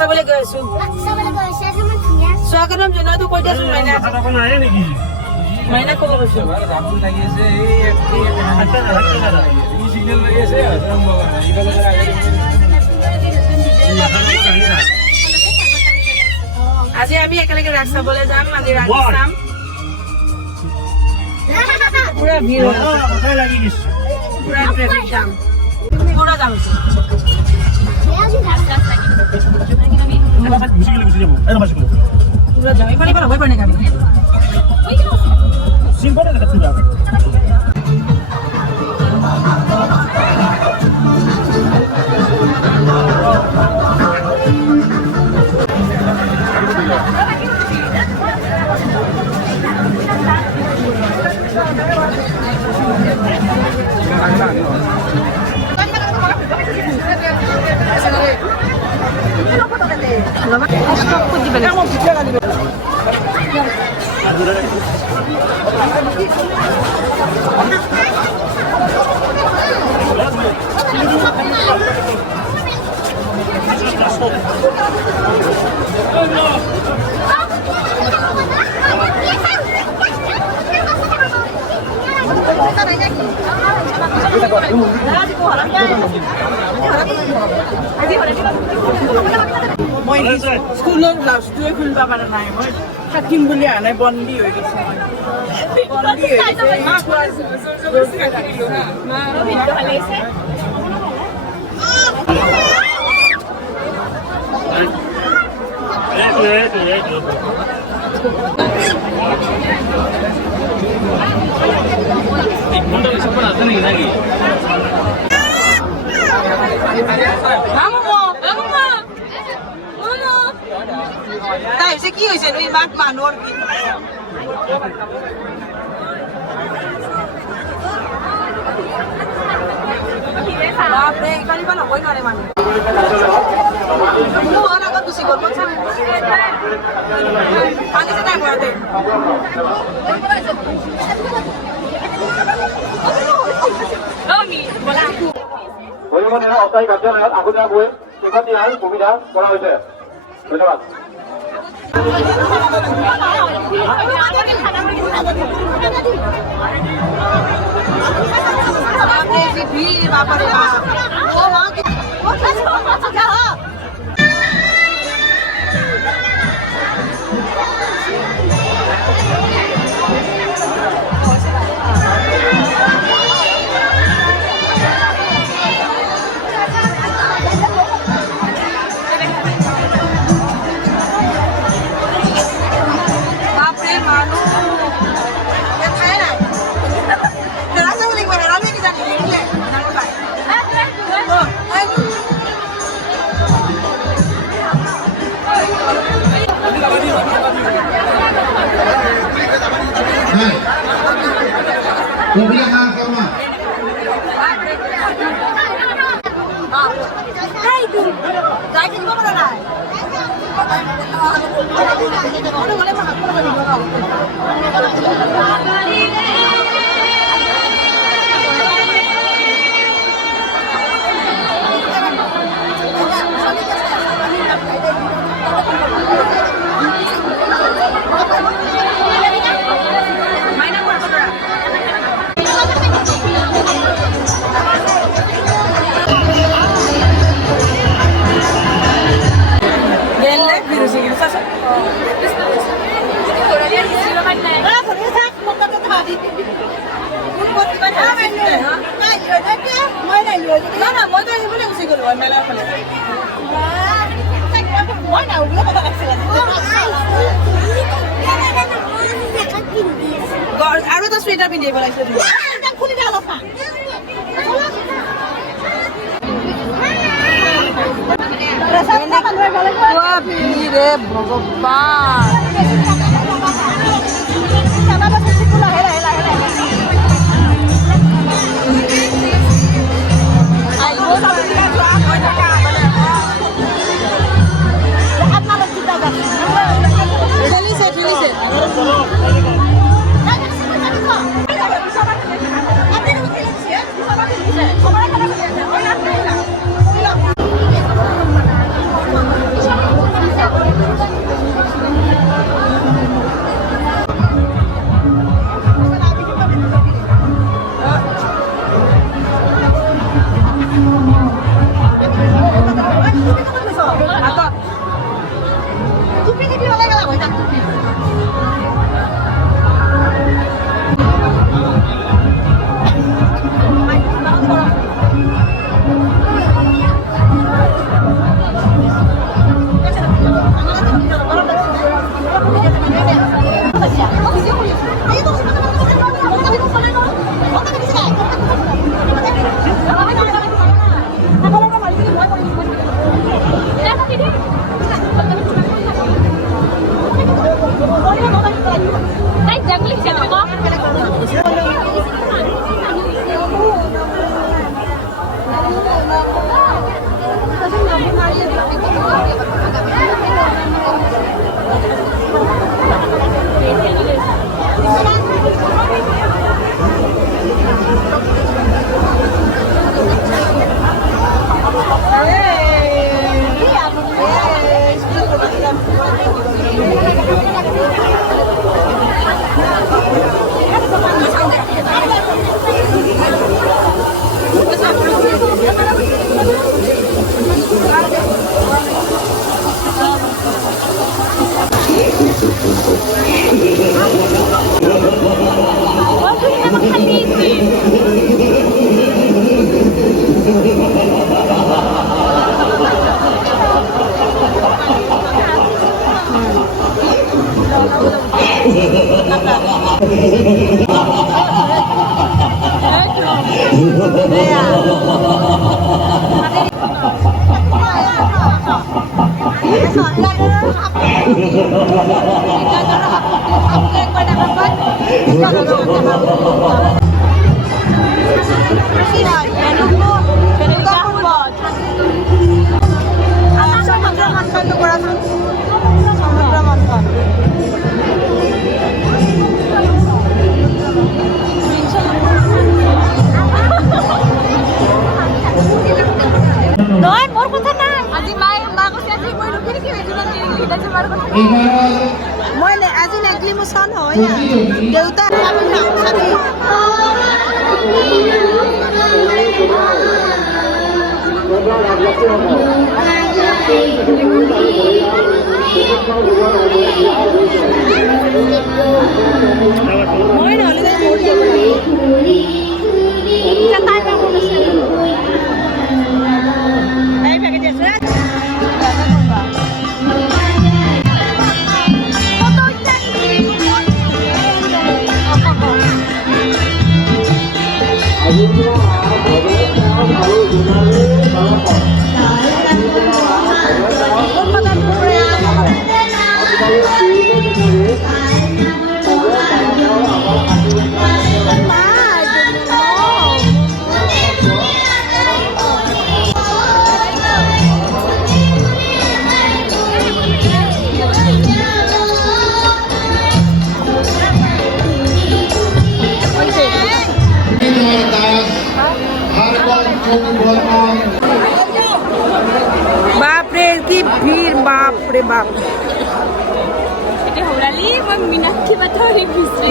চাবলৈ গৈ আছো চোৱাকৰ নাম জনাটো কৈ দিয়াচোন মাইনা মাইনা ক'ব গৈছো আজি আমি একেলগে ৰাস চাবলৈ যাম আজি ৰাস চাম পুৰা ভিৰ পুৰা ট্ৰেফিক জাম পুৰা জাম পুৰা যাই পাৰে পাৰে পাৰে না সিম্পল না পুৰা মই স্কুলৰ ব্লাউজটোৱে খুলিব পৰা নাই মই থাকিম বুলি অহা নাই বন্দী হৈ গৈছে বন্দী হৈ তাই হৈছে কি হৈছে ইমান মানুহৰ বাপৰে ইফাল ইফাল হ'বই নোৱাৰে মানুহ আগত গুচি গ'ল পানী চেতাই ঘৰতে ভৈৰৱনীয়া অস্থায়ী কাৰ্যালয়ত আগতীয়াকৈ টিকট দিয়াৰ সুবিধা কৰা হৈছে ধন্যবাদ আৰু এটা চুৱেটাৰ পিন্ধিব লাগিছে নহয় মোৰ কথা নাই আজি মায়ে মা কৈছে আজি মই ৰখি ৰখি মই আজি নেগলি মুছন হয় না দেউতা মই নহ'লে বাপরে কি ভিড় বাপরে বাপ এটা হরালি মই মিনাক্ষী পাথরি ভিজে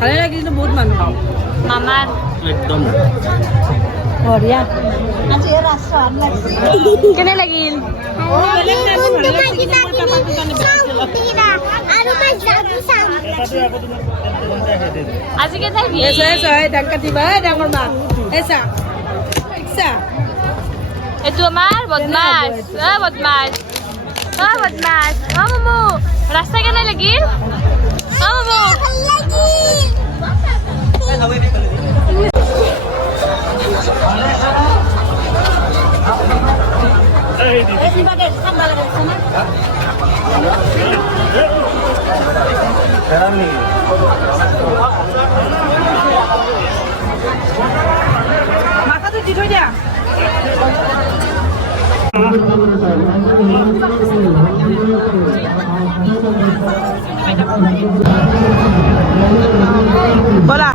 ভালে লাগে কিন্তু বহুত মানুহ মামাৰ একদম বঢ়িয়া কেনে লাগিল আজি কেইটা ডাং কাটিবা ডাঙৰ মা এচা ইচ্ছা এইটো আমাৰ বদমাছ বদমাছ বদমাছ মামু ৰাস্তা কেনে লাগিল মামু মাথাটো দি থৈ দিয়া বলা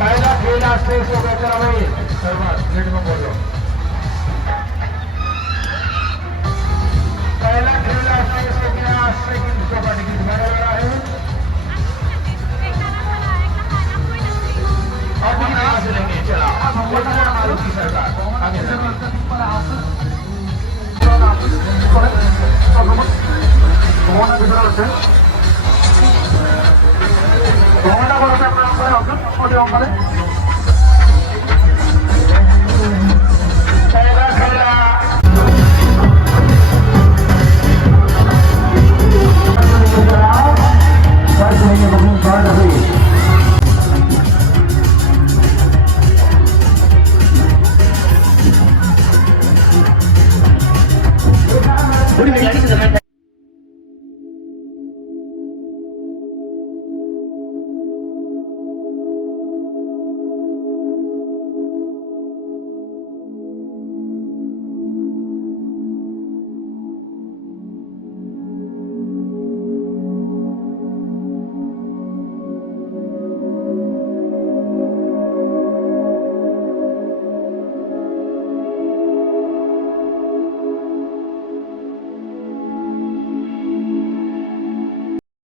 पहला खेल आस्ते इसको बेहतर हमें सर्वात मिनट में बोलो पहला खेल आस्ते इसको क्या आस्ते की दूसरा पार्टी की तुम्हारे वाला है अब हम यहाँ से लेंगे चला अब हम बोलते हैं मालूम की सरकार आगे पहला